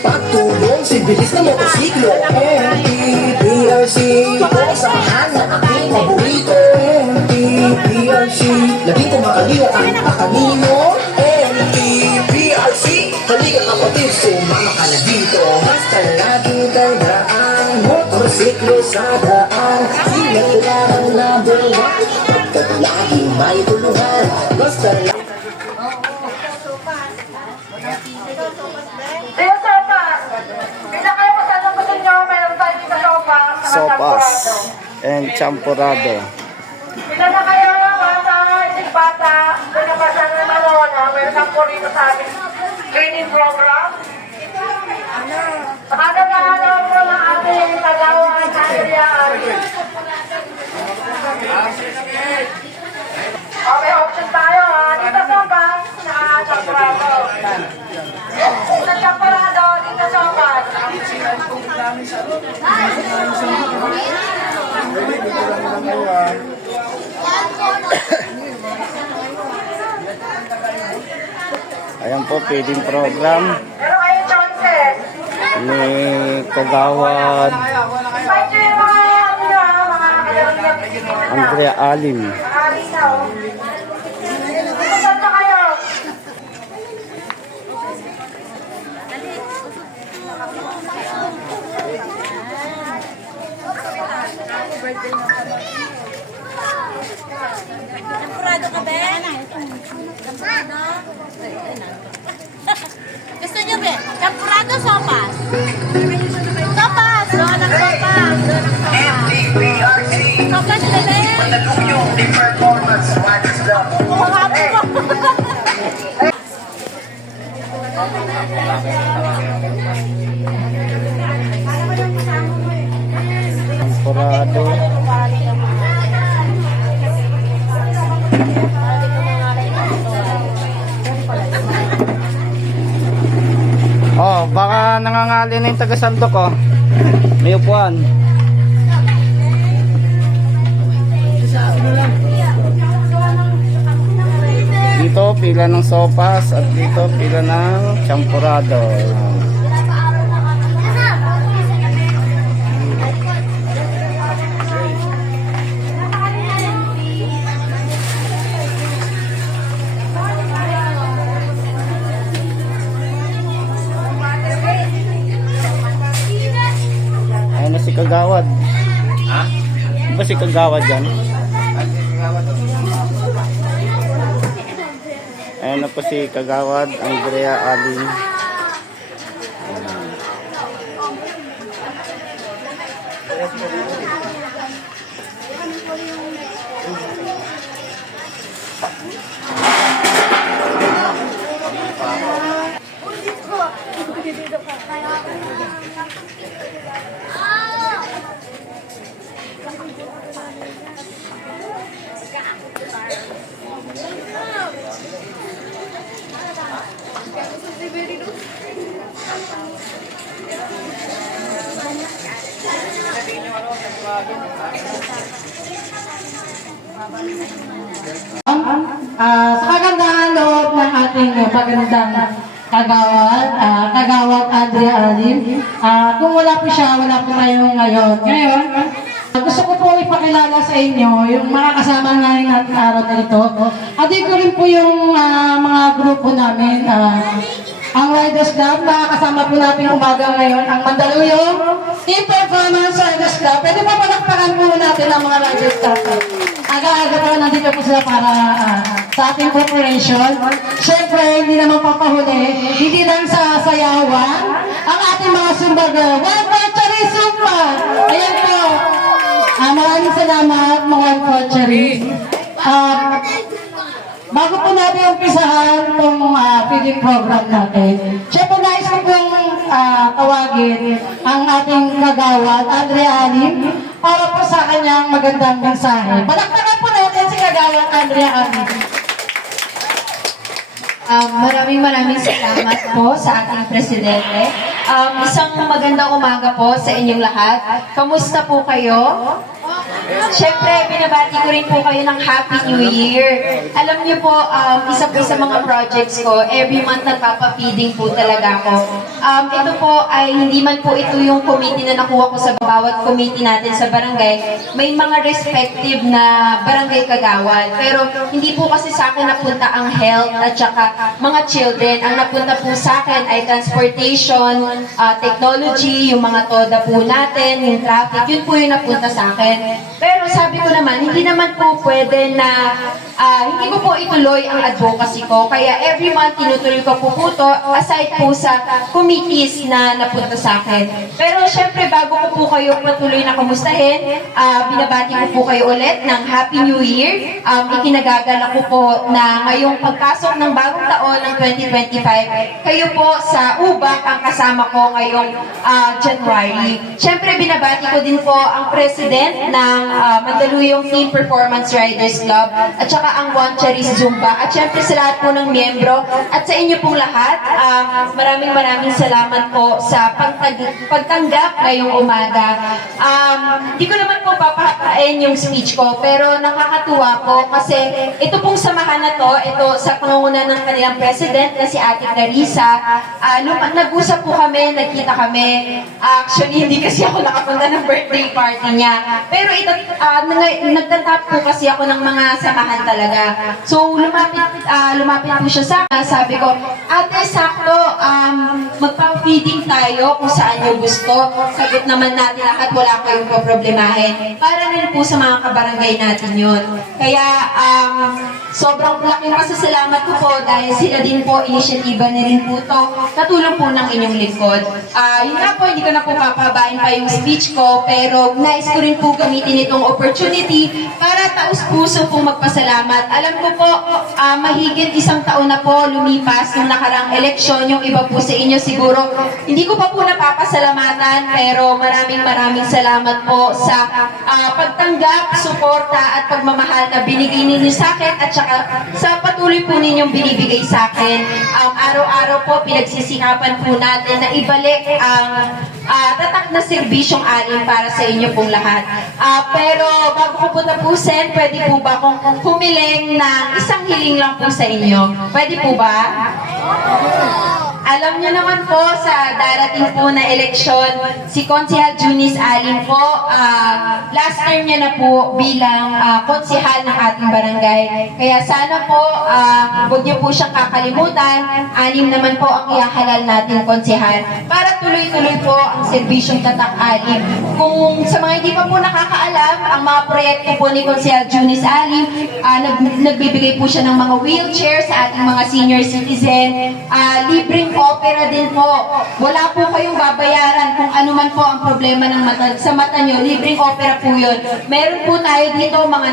pagtulong, si bilis na motosiklo. MTPRC, samahan na aking paborito. MTPRC, laging kumakaliwa ang pakanino. MTPRC, halika kapatid, sumama ka na dito. Basta lagi tandaan, motorsiklo sa daan. Ingat lang ang number one, at lagi may tulungan. Basta lagi. Dito sopas! Pila kayo kung saan ang gusto nyo, meron tayo dito sopas. Sopas and champurado. Pila na kayo, bata, hindi bata. Doon na pa sa Manona, meron kang po rito sa ating training program. Pakaganda na po ng ating tagawan sa area. Okay, option tayo ha. Dito sopas, sa champurado. Sa champurado, dito sopas. Ayan po, feeding program Pero kayo chances. ni Kagawad Invite nyo yung mga kailangan Andrea Alim. Alinaw. Saan na kayo? Champurado ka, Ben? Champurado? Gusto niyo, Ben? Champurado, sopas? Sopas! Doon ang sopas! Doon ang sopas! Sopas, Ben? Manaluyong ni performance, what is the Kumahapo mo! Champurado. Oh, baka nangangali na yung taga-sandok oh. May upuan. Dito pila ng sopas at dito pila ng champurado. Ayun na si Kagawad. Ha? Ba si Kagawad yan? Ayun na po si Kagawad Andrea Alim. Sa kagandahan loob ng ating pagandang kagawad Andrea Alim. Kung wala po siya, wala po tayo ngayon. Ngayon, gusto ko po ipakilala sa inyo yung mga kasama namin natin araw na ito. At ito rin po yung mga grupo namin. Ang Riders Club, nakakasama po natin umaga ngayon ang Mandaluyong Team Performance Riders Club. Pwede pa palakpakan po natin ang mga Riders Club. Aga-aga pa nandito po sila para sa ating corporation. Siyempre, hindi naman papahuli. Hindi lang sa sayawan. Ang ating mga sumbaga. One Forchery Sumba! Ayan po. Maraming salamat mga Forchery. Bago po natin umpisahan itong feeding program natin, siyempre nais ko pong tawagin ang ating kagawad, Andrea Alim, para po sa kanyang magandang mensahe. Palakpakan po natin si kagawad Andrea Alim. Maraming salamat po sa ating presidente. Isang magandang umaga po sa inyong lahat. Kamusta po kayo? Siyempre, binabati ko rin po kayo ng Happy New Year. Alam niyo po, isa po sa mga projects ko, every month nagpapa-feeding po talaga ako. Ito po ay hindi man po ito yung committee na nakuha ko sa bawat committee natin sa barangay. May mga respective na barangay kagawad. Pero hindi po kasi sa akin napunta ang health at saka mga children. Ang napunta po sa akin ay transportation, technology, yung mga toda po natin, yung traffic, yun po yung napunta sa akin. Pero sabi ko naman, hindi naman po pwede na hindi ko po ituloy ang advocacy ko. Kaya every month tinutuloy ko po ito aside po sa committees na napunta sa akin. Pero syempre bago ko po kayo patuloy na kamustahin, binabati ko po kayo ulit ng Happy New Year. Ikinagagala ko po na ngayong pagpasok ng bagong taon ng 2025, kayo po sa UBAC ang kasama ko ngayong January. Syempre binabati ko din po ang president ng Mandaluyong Team Performance Riders Club at saka ang One Charis Zumba at syempre sa lahat po ng miyembro at sa inyo pong lahat, maraming salamat po sa pagtanggap ngayong umaga. Di ko naman po papahapain yung speech ko pero nakakatuwa po kasi ito pong samahan na to, ito sa pangunguna ng kanilang president na si Ate Clarissa, nag-usap po kami, nagkita kami. Actually, hindi kasi ako nakapunta ng birthday party niya. Pero ito, nagtatap po kasi ako ng mga samahan talaga. So, lumapit po siya sa akin. Sabi ko, ate, sakto, magpa-feeding tayo kung saan niyo gusto. Sagot naman natin lahat, wala kayong problemahin. Para rin po sa mga kabarangay natin yun. Kaya, sobrang laking pasasalamat ko po dahil sila din po, inisyatiba na rin po to. Katulong po ng inyong lingkod. Yun nga po, hindi ko na po papabain pa yung speech ko, pero nais ko rin po gamitin itong opportunity para taus-puso pong magpasalamat. Alam ko po, mahigit isang taon na po lumipas nung nakarang eleksyon, yung iba po sa inyo siguro, hindi ko pa po napapasalamatan, pero maraming salamat po sa pagtanggap, suporta at pagmamahal na binigay ninyo sa akin at saka sa patuloy po ninyong binibigay sa akin. Araw-araw po pinagsisikapan po natin na ibalik ang tatak na serbisyong alim para sa inyo pong lahat. Pero bago ko po tapusin, pwede po ba akong humiling ng isang hiling lang po sa inyo? Pwede po ba? Alam niyo naman po sa darating po na eleksyon, si Konsehal Junis Alim po, last term niya na po bilang konsehal ng ating barangay. Kaya sana po, huwag niyo po siyang kakalimutan, 6 naman po ang ihahalal natin konsehal para tuloy-tuloy po ang serbisyong tatak alim. Kung sa mga hindi pa po nakakaalam, ang mga proyekto po ni Konsehal Junis Alim, nagbibigay po siya ng mga wheelchair sa ating mga senior citizen, libreng opera din po. Wala po kayong babayaran kung ano man po ang problema ng sa mata nyo. Libreng opera po yun. Meron po tayo dito mga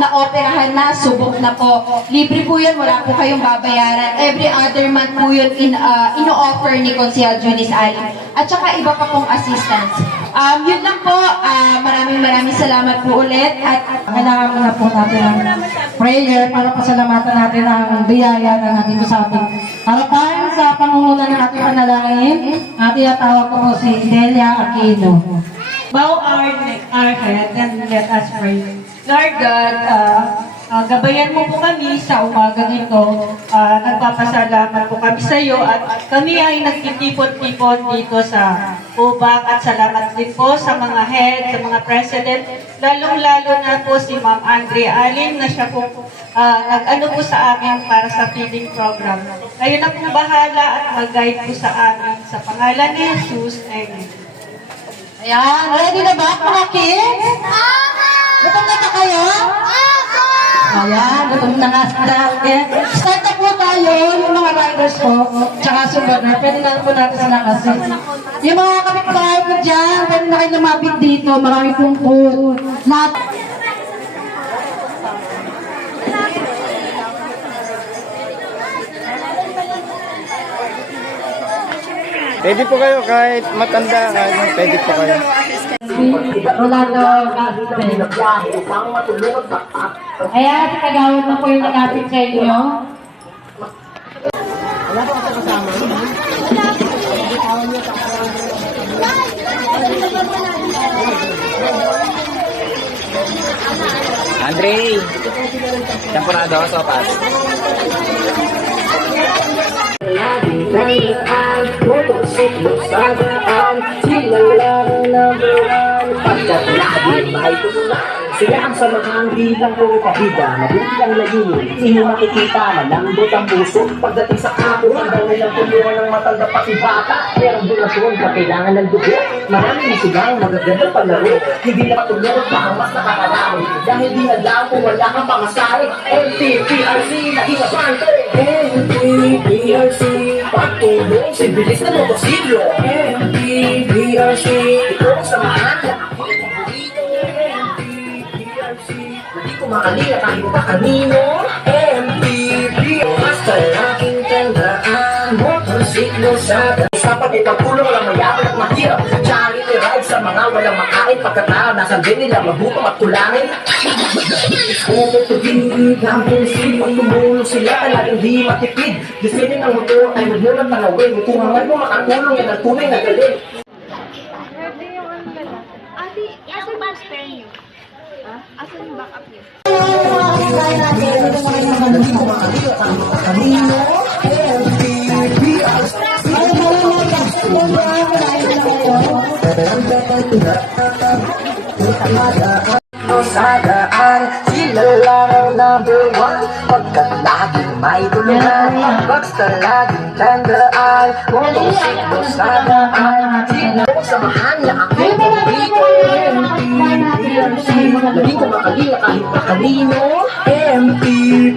na-operahan na, subok na po. Libre po yun, wala po kayong babayaran. Every other month po yun ino-offer ni Konsehal Junis Alim. At saka iba pa pong assistance. Yun lang po. Maraming salamat po ulit. At Kailangan na po natin ang prayer para pasalamatan natin ang biyaya na natin sa ating harapan sa pangunguna ng ating panalangin. At iatawag ko po si Delia Aquino. Bow our head and let us pray. Lord God, gabayan mo po kami sa umagang ito. Nagpapasalamat po kami sa iyo at kami ay nagtitipon-tipon dito sa UBAC at salamat din po sa mga head, sa mga president, lalong-lalo na po si Ma'am Andre Alim na siya po nag-ano po sa amin para sa feeding program. Kayo na po bahala at mag-guide po sa amin. Sa pangalan ni Jesus, Amen. Ayan, ready na ba mga kids? Gutom na ba kayo? Ayan, gutom na nga sila. Start na po tayo, yung mga riders po, tsaka sumbaner. Pwede na po natin sila kasi. Yung mga kapitbahay ko dyan, pwede na kayo lumapit dito. Marami pong food. Lahat. Pwede po kayo kahit matanda, kahit pwede po kayo. Rolando Gaspen. Ayan, kagawad na po yung nagapit sa inyo. Wala po kasi kasama. Wala. Andre, Temporado, sopas. Laging tandaan, motorsiklo sa daan, sila lang ang number one. Pagkat lagi may tulungan, sila ang samahang bilang ko kapida. Mabuti ang naging, sino makikita, malambot ang puso. Pagdating sa kapo, hanggang nilang tulungan ng matanda pati bata. Merong donasyon pa kailangan ng dugo. Maraming sigang magagandang palaro. Hindi na patulog, baka mas nakakarami. Dahil di na lang kung wala kang pangasari. MTPRC, naging abante. MTPRC, pagtulong, sibilis na motosiklo. MTPRC, ito ang samahan. Hindi ko makalinga kahit pa kanino. MTV, basta laging tandaan, motorsiklo sa dapat ipagtulong walang mayaman at mahirap. Charity ride sa mga walang makain. Pagkatao, nasa din nila magutom at kulangin. Tumulong sila talagang di matipid. Disinin ang motor ay magmulang tanawin. Kung hanggang mo makatulong yan ang tunay na galing. Ate, asan ba spare niyo? Ha? Asan yung backup niyo? Hindi ko makalinga kahit pa kanino. Sa daan, sila lang ang number one. Pagkat laging may tulungan, basta laging tandaan, motorsiklo sa daan, sila ang samahan na aking paborito. MTV, hindi ko makalinga kahit pa kanino. MTV